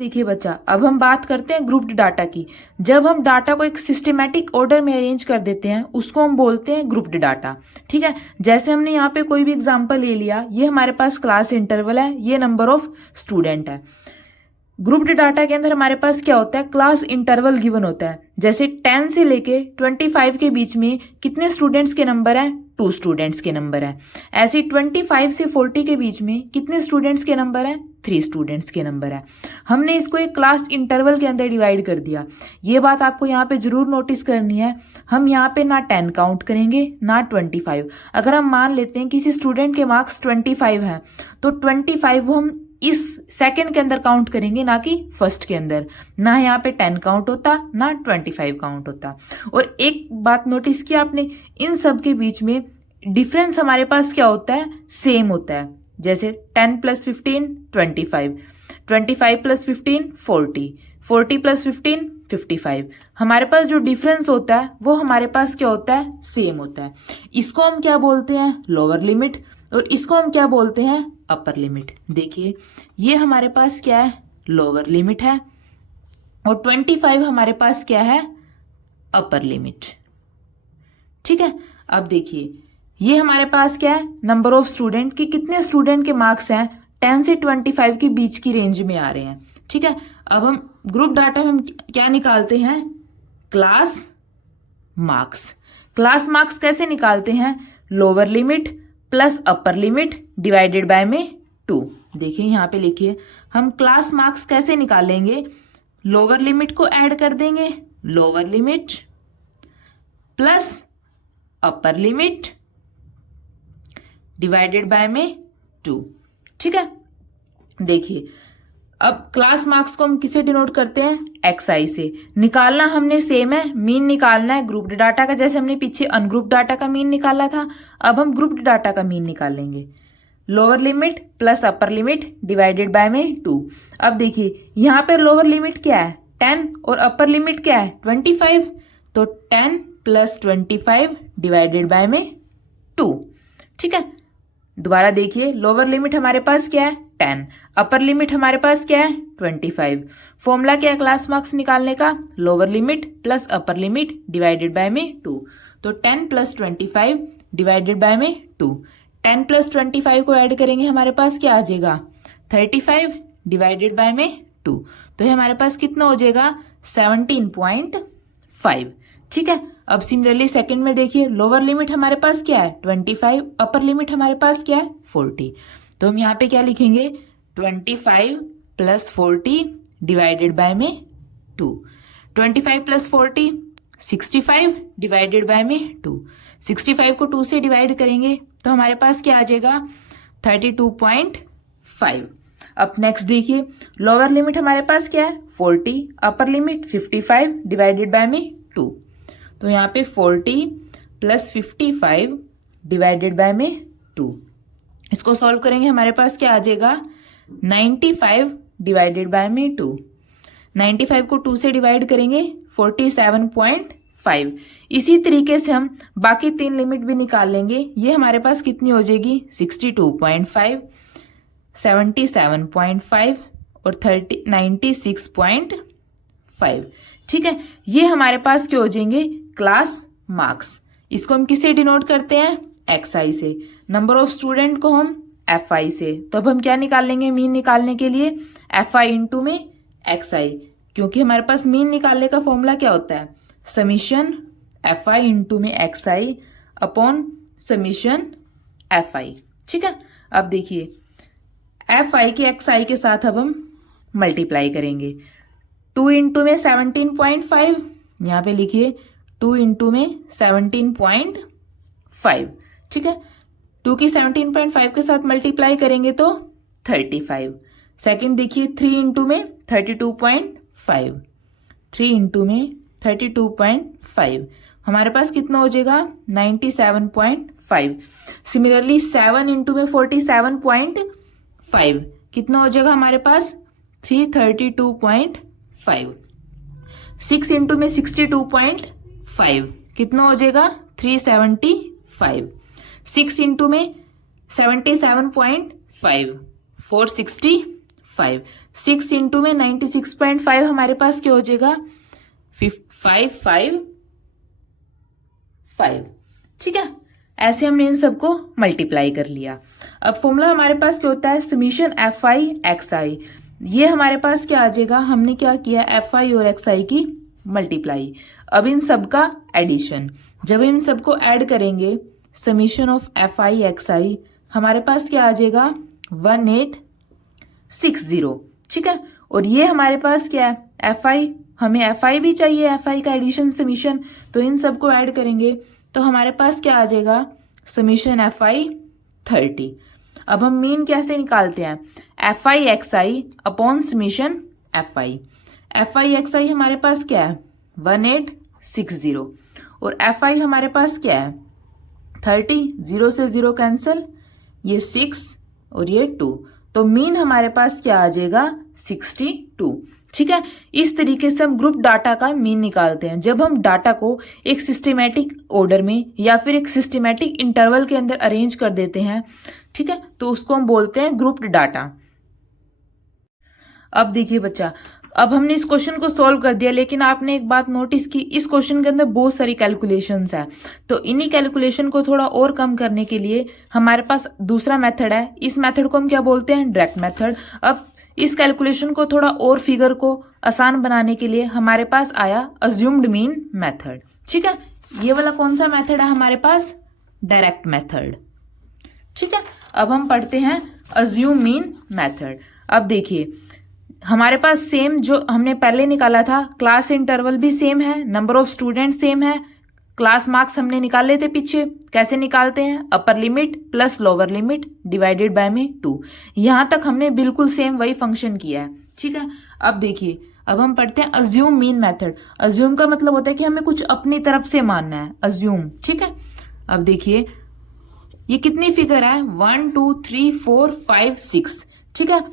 देखिए बच्चा, अब हम बात करते हैं ग्रुप्ड डाटा की। जब हम डाटा को एक सिस्टमेटिक ऑर्डर में अरेंज कर देते हैं उसको हम बोलते हैं ग्रुप्ड डाटा। ठीक है, जैसे हमने यहाँ पे कोई भी एग्जांपल ले लिया, ये हमारे पास क्लास इंटरवल है, ये नंबर ऑफ स्टूडेंट है। ग्रुप्ड डाटा के अंदर हमारे पास क्या होता है, क्लास इंटरवल गिवन होता है। जैसे 10 से लेके 25 के बीच में कितने स्टूडेंट्स के नंबर है, 2 स्टूडेंट्स के नंबर है। ऐसे 25 से 40 के बीच में कितने स्टूडेंट्स के नंबर है, 3 स्टूडेंट्स के नंबर है। हमने इसको एक क्लास इंटरवल के अंदर डिवाइड कर दिया। ये बात आपको यहाँ पे जरूर नोटिस करनी है, हम यहाँ पे ना 10 काउंट करेंगे ना 25। अगर हम मान लेते हैं किसी स्टूडेंट के मार्क्स 25 है तो 25 हम इस सेकंड के अंदर काउंट करेंगे, ना कि फर्स्ट के अंदर। ना यहाँ पे 10 काउंट होता ना 25 काउंट होता। और एक बात नोटिस किया आपने, इन सब के बीच में डिफरेंस हमारे पास क्या होता है, सेम होता है। जैसे 10 + 15 25, 25 + 15 40, 40 + 15 55। हमारे पास जो डिफरेंस होता है वो हमारे पास क्या होता है, सेम होता है। इसको हम क्या बोलते हैं, लोअर लिमिट, और इसको हम क्या बोलते हैं, अपर लिमिट। देखिए ये हमारे पास क्या है, लोअर लिमिट है, और 25 हमारे पास क्या है, अपर लिमिट। ठीक है, अब देखिए ये हमारे पास क्या है, नंबर ऑफ स्टूडेंट कि कितने स्टूडेंट के मार्क्स हैं 10 से 25 के बीच की रेंज में आ रहे हैं। ठीक है, अब हम ग्रुप डाटा में हम क्या निकालते हैं, क्लास मार्क्स। क्लास मार्क्स कैसे निकालते हैं, lower limit plus upper limit divided by में 2। देखिए यहाँ पे लिखिए, हम क्लास मार्क्स कैसे निकालेंगे, लोअर लिमिट को ऐड कर देंगे, lower limit plus upper limit divided by में 2। ठीक है, देखिए अब क्लास मार्क्स को हम किसे डिनोट करते हैं, XI से। निकालना हमने सेम है, मीन निकालना है ग्रुप्ड डाटा का। जैसे हमने पीछे अनग्रुप्ड डाटा का मीन निकाला था, अब हम ग्रुप्ड डाटा का मीन निकालेंगे, lower limit plus upper limit divided by में 2। अब देखिए यहाँ पे लोअर लिमिट क्या है, 10, और अपर लिमिट क्या है, 25। तो 10 + 25 डिवाइडेड बाय में 2। ठीक है, दोबारा देखिए, लोअर लिमिट हमारे पास क्या है, 10, अपर लिमिट हमारे पास क्या है, 25। फॉर्मूला क्या है क्लास मार्क्स निकालने का, lower limit plus upper limit divided by में 2। तो 10 + 25 डिवाइडेड बाय में 2। 10 + 25 को ऐड करेंगे, हमारे पास क्या आ जाएगा, 35 डिवाइडेड बाय में 2। तो ये हमारे पास कितना हो जाएगा, 17.5। ठीक है, अब सिमिलरली सेकंड में देखिए, लोअर लिमिट हमारे पास क्या है, 25, अपर लिमिट हमारे पास क्या है, 40। तो हम यहाँ पे क्या लिखेंगे, 25 + 40 डिवाइडेड बाय में 2। 25 + 40 65 डिवाइडेड बाय में 2। 65 को 2 से डिवाइड करेंगे तो हमारे पास क्या आ जाएगा, 32.5। अब नेक्स्ट देखिए, लोअर लिमिट हमारे पास क्या है, 40, अपर लिमिट 55 डिवाइडेड बाय में 2। तो यहाँ पे 40 + 55 डिवाइडेड बाय में 2। इसको सॉल्व करेंगे, हमारे पास क्या आ जाएगा, 95 डिवाइडेड बाय में 2। 95 को 2 से डिवाइड करेंगे, 47.5। इसी तरीके से हम बाकी 3 लिमिट भी निकाल लेंगे। ये हमारे पास कितनी हो जाएगी, 62.5, 77.5 और 96.5। ठीक है, ये हमारे पास क्या हो जाएंगे, क्लास मार्क्स। इसको हम किससे डिनोट करते हैं, XI से। नंबर ऑफ स्टूडेंट को हम FI से। तो अब हम क्या निकाल लेंगे, मीन निकालने के लिए FI इंटू में XI, क्योंकि हमारे पास मीन निकालने का फॉर्मूला क्या होता है, समीशन FI इंटू में XI अपॉन समीशन FI। ठीक है, अब देखिए FI के XI के साथ अब हम मल्टीप्लाई करेंगे। 2 इंटू में 17.5, यहाँ पे लिखिए 2 इंटू में 17.5। ठीक है, 2 की 17.5 के साथ मल्टीप्लाई करेंगे तो 35। सेकंड देखिए, 3 इंटू में 32.5, 3 इंटू में 32.5, हमारे पास कितना हो जाएगा, 97.5। सिमिलरली 7 इंटू में 47.5 कितना हो जाएगा हमारे पास, 332.5। 6 इंटू में 62.5 कितना हो जाएगा, 375। 6 इंटू में 77.5 465। 5, 6 इंटू में 96.5 हमारे पास क्या हो जाएगा 555, ठीक है। ऐसे हमने इन सबको मल्टीप्लाई कर लिया। अब फॉर्मूला हमारे पास क्या होता है, समीशन एफ आई एक्स आई। ये हमारे पास क्या आ जाएगा, हमने क्या किया एफ आई और एक्स आई की मल्टीप्लाई। अब इन सबका एडिशन, जब इन सबको ऐड करेंगे summation of F I X I, हमारे पास क्या आ जाएगा 1860, ठीक है। और ये हमारे पास क्या है एफ आई, हमें एफ आई भी चाहिए, एफ आई का एडिशन समीशन, तो इन सबको ऐड करेंगे तो हमारे पास क्या आ जाएगा समीशन एफ आई 30। अब हम मीन कैसे निकालते हैं, F I X I upon summation F I. F I X I हमारे पास क्या है 1860 और एफ आई हमारे पास क्या है 30, 0 से 0 कैंसिल, ये 6 और ये 2, तो मीन हमारे पास क्या आ जाएगा 62, ठीक है। इस तरीके से हम ग्रुप डाटा का मीन निकालते हैं। जब हम डाटा को एक सिस्टमेटिक ऑर्डर में या फिर एक सिस्टमेटिक इंटरवल के अंदर अरेंज कर देते हैं, ठीक है, तो उसको हम बोलते हैं ग्रुप्ड डाटा। अब देखिए बच्चा, अब हमने इस क्वेश्चन को सॉल्व कर दिया, लेकिन आपने एक बात नोटिस की, इस क्वेश्चन के अंदर बहुत सारी कैलकुलेशंस है, तो इन्हीं कैलकुलेशन को थोड़ा और कम करने के लिए हमारे पास दूसरा मेथड है। इस मेथड को हम क्या बोलते हैं डायरेक्ट मेथड। अब इस कैलकुलेशन को थोड़ा और फिगर को आसान बनाने के लिए हमारे पास आया अज्यूम्ड मीन मेथड, ठीक है। ये वाला कौन सा मेथड है हमारे पास, डायरेक्ट मेथड, ठीक है। अब हम पढ़ते हैं अज्यूम मीन मेथड। अब देखिए हमारे पास सेम जो हमने पहले निकाला था, क्लास इंटरवल भी सेम है, नंबर ऑफ स्टूडेंट सेम है, क्लास मार्क्स हमने निकाले थे पीछे। कैसे निकालते हैं, upper limit plus lower limit divided by में 2। यहां तक हमने बिल्कुल सेम वही फंक्शन किया है, ठीक है। अब देखिए, अब हम पढ़ते हैं अज्यूम मीन मेथड। अज्यूम का मतलब होता है कि हमें कुछ अपनी तरफ से मानना है, अज्यूम, ठीक है। अब देखिए ये कितनी फिगर है 1 2 3 4 5 6, ठीक है।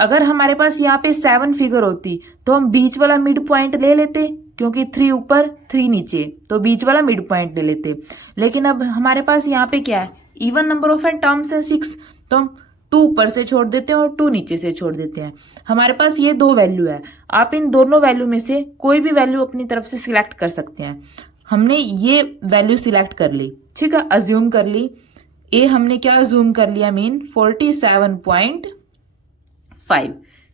अगर हमारे पास यहाँ पे 7 फिगर होती तो हम बीच वाला मिड पॉइंट ले लेते, क्योंकि 3 ऊपर 3 नीचे, तो बीच वाला मिड पॉइंट ले लेते। लेकिन अब हमारे पास यहाँ पे क्या है, even number of n terms है 6, तो हम 2 ऊपर से छोड़ देते हैं और 2 नीचे से छोड़ देते हैं। हमारे पास ये 2 वैल्यू है, आप इन दोनों वैल्यू में से कोई भी वैल्यू अपनी तरफ से सिलेक्ट कर सकते हैं। हमने ये वैल्यू सिलेक्ट कर ली, ठीक है, अज्यूम कर ली। ए हमने क्या अज्यूम कर लिया, मीन 47.5,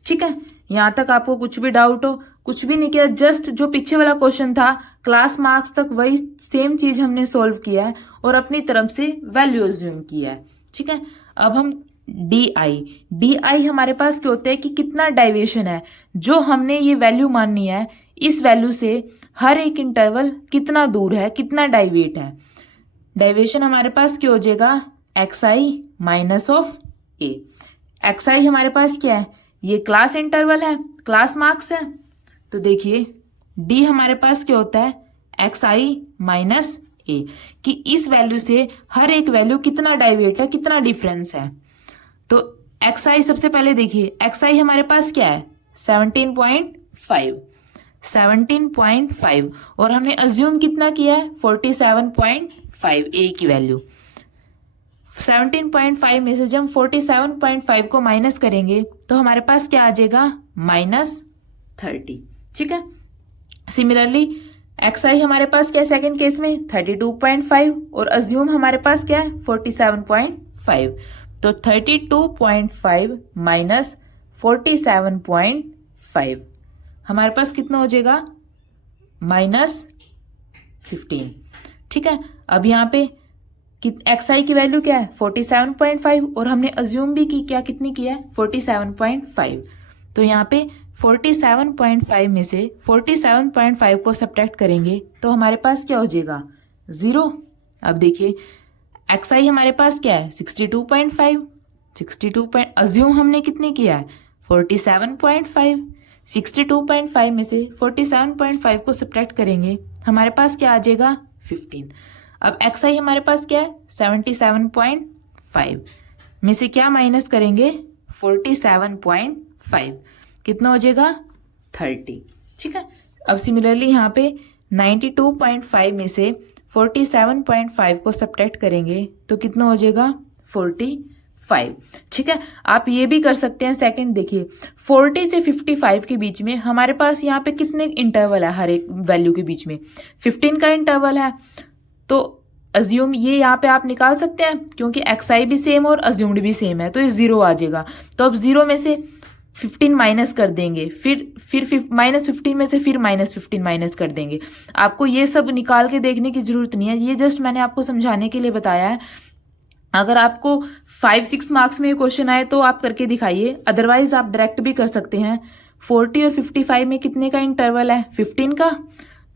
ठीक है। यहां तक आपको कुछ भी डाउट हो, कुछ भी नहीं किया, जस्ट जो पीछे वाला क्वेश्चन था क्लास मार्क्स तक वही सेम चीज हमने सोल्व किया है और अपनी तरफ से वैल्यू अज्यूम किया है, ठीक है। अब हम डी आई हमारे पास क्या होता है कि कितना डाइवेशन है, जो हमने ये वैल्यू माननी है, इस वैल्यू से हर एक इंटरवल कितना दूर है, कितना डाइवेट है। डाइवेशन हमारे पास क्या हो जाएगा X I minus of A. X I हमारे पास क्या है, ये क्लास इंटरवल है, क्लास मार्क्स है, तो देखिए डी हमारे पास क्या होता है एक्स आई माइनस ए, कि इस वैल्यू से हर एक वैल्यू कितना डाइवेट है, कितना डिफरेंस है। तो एक्स आई सबसे पहले देखिए, एक्स आई हमारे पास क्या है 17.5 और हमने अज्यूम कितना किया है 47.5 ए की वैल्यू। 17.5 में से जब हम 47.5 को माइनस करेंगे तो हमारे पास क्या आ जाएगा -30, ठीक है। सिमिलरली एक्स आई हमारे पास क्या है सेकेंड केस में 32.5 और अज्यूम हमारे पास क्या है 47.5, तो 32.5 माइनस 47.5 हमारे पास कितना हो जाएगा -15, ठीक है। अब यहाँ पे एक्स आई की वैल्यू क्या है 47.5 और हमने अज्यूम भी की क्या, कितनी की है 47.5, तो यहाँ पे 47.5 में से 47.5 को सब्ट्रैक्ट करेंगे तो हमारे पास क्या हो जाएगा 0। अब देखिए एक्स आई हमारे पास क्या है 62.5 अज्यूम हमने कितनी किया है 47.5, 62.5 में से 47.5 को सब्ट्रैक्ट करेंगे हमारे पास क्या आ जाएगा 15। अब एक्स आई हमारे पास क्या है 77.5 में से क्या माइनस करेंगे 47.5, कितना हो जाएगा 30, ठीक है। अब सिमिलरली यहाँ पे 92.5 में से 47.5 को सब्ट्रैक्ट करेंगे तो कितना हो जाएगा 45, 5। ठीक है, आप ये भी कर सकते हैं। सेकंड देखिए, 40 से 55 के बीच में हमारे पास यहाँ पे कितने इंटरवल है, हर एक वैल्यू के बीच में 15 का इंटरवल है। तो अज्यूम ये यहाँ पे आप निकाल सकते हैं, क्योंकि xi भी सेम और अज्यूम्ड भी सेम है, तो ये 0 आ जाएगा। तो अब 0 में से 15 माइनस कर देंगे, फिर -15 में से फिर -15 माइनस कर देंगे। आपको ये सब निकाल के देखने की जरूरत नहीं है, ये जस्ट मैंने आपको समझाने के लिए बताया है। अगर आपको 5-6 मार्क्स में ये क्वेश्चन आए तो आप करके दिखाइए, अदरवाइज आप डायरेक्ट भी कर सकते हैं। 40 और 55 में कितने का इंटरवल है, 15 का।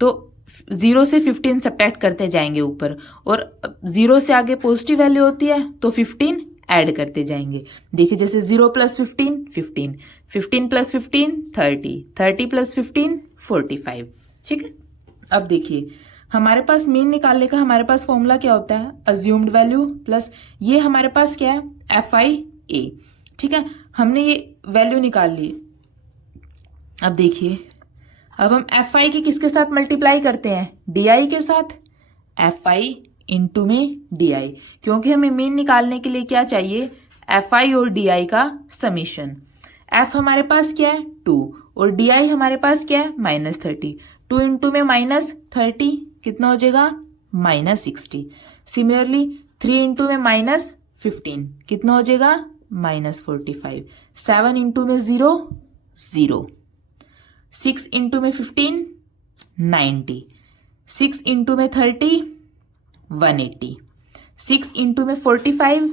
तो 0 से 15 सब्ट्रैक्ट करते जाएंगे ऊपर, और 0 से आगे पॉजिटिव वैल्यू होती है तो 15 ऐड करते जाएंगे। देखिए जैसे 0 + 15 15, 15 + 15 30, 30 + 15 45। ठीक है, अब देखिए हमारे पास मीन निकालने का हमारे पास फॉर्मूला क्या होता है, अज्यूम्ड वैल्यू प्लस ये हमारे पास क्या है, FIA। ठीक है, हमने ये वैल्यू निकाल ली। अब देखिए, अब हम FI के किसके साथ मल्टीप्लाई करते हैं, DI के साथ। FI इंटू में DI, क्योंकि हमें मीन निकालने के लिए क्या चाहिए, FI और DI का समीशन। F हमारे पास क्या है 2 और DI हमारे पास क्या है -30। 2 इंटू में -30 कितना हो जाएगा, -60। सिमिलरली 3 इंटू में -15 कितना हो जाएगा, -45। 7 इंटू में 0 0। 6 इंटू में 15 90। 6 इंटू में 30 180। 6 इंटू में 45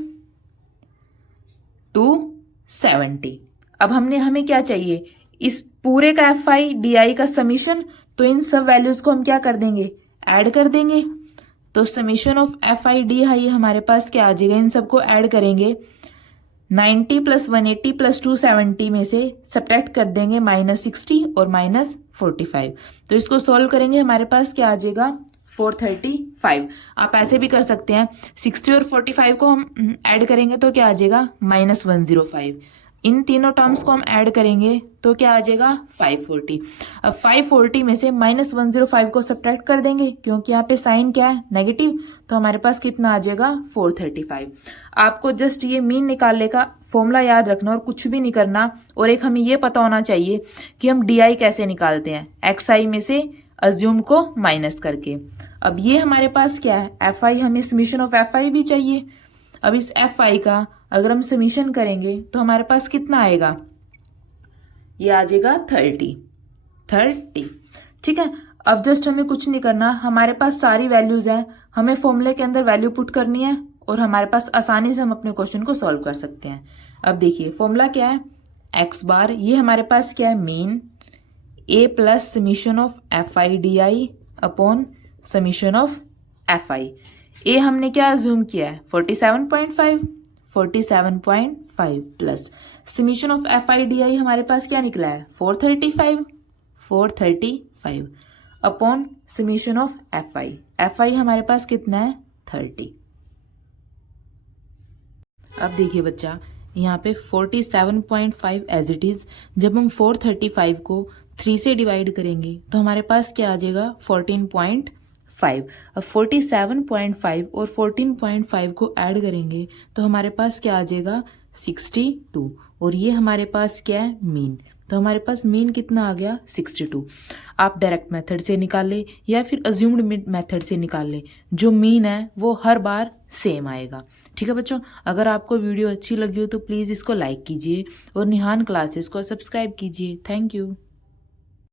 270। अब हमें क्या चाहिए, इस पूरे का FI DI का समीशन। तो इन सब वैल्यूज को हम क्या कर देंगे, ऐड कर देंगे। तो समीशन ऑफ FI DI हमारे पास क्या आ जाएगा, इन सबको ऐड करेंगे। 90 + 180 + 270 में से सब्ट्रैक्ट कर देंगे -60 और -45। तो इसको सॉल्व करेंगे, हमारे पास क्या आ जाएगा 435। आप ऐसे भी कर सकते हैं, 60 और 45 को हम ऐड करेंगे तो क्या आ जाएगा -105। इन तीनों टर्म्स को हम ऐड करेंगे तो क्या आ जाएगा 540। अब 540 में से -105 को सब्ट्रैक्ट कर देंगे, क्योंकि यहाँ पे साइन क्या है, नेगेटिव। तो हमारे पास कितना आ जाएगा 435। आपको जस्ट ये मीन निकालने का फॉर्मूला याद रखना और कुछ भी नहीं करना। और एक हमें ये पता होना चाहिए कि हम DI कैसे निकालते हैं, XI में से अज्यूम को माइनस करके। अब ये हमारे पास क्या है, FI, हमें समीशन ऑफ FI भी चाहिए। अब इस FI का अगर हम समीशन करेंगे तो हमारे पास कितना आएगा, ये आ जाएगा 30। ठीक है, अब जस्ट हमें कुछ नहीं करना, हमारे पास सारी वैल्यूज हैं, हमें फॉर्मूले के अंदर वैल्यू पुट करनी है और हमारे पास आसानी से हम अपने क्वेश्चन को सॉल्व कर सकते हैं। अब देखिए फॉर्मूला क्या है, x बार, ये हमारे पास क्या है mean, A + summation of FI DI upon summation of FI। A हमने क्या अज्यूम किया है 47.5 plus summation of FI DI हमारे पास क्या निकला है 435 अपॉन समीशन ऑफ FI हमारे पास कितना है 30। अब देखिए बच्चा, यहाँ पे 47.5 एज इट इज, जब हम 435 को 3 से डिवाइड करेंगे तो हमारे पास क्या आ जाएगा 14.5। अब 47.5 और 14.5 को ऐड करेंगे तो हमारे पास क्या आ जाएगा 62। और ये हमारे पास क्या है मीन, तो हमारे पास मीन कितना आ गया 62। आप डायरेक्ट मेथड से निकाल ले या फिर अज्यूम्ड मेथड से निकाल ले, जो मीन है वो हर बार सेम आएगा। ठीक है बच्चों, अगर आपको वीडियो अच्छी लगी हो तो प्लीज़ इसको लाइक कीजिए और निहान क्लासेस को सब्सक्राइब कीजिए। Thank you.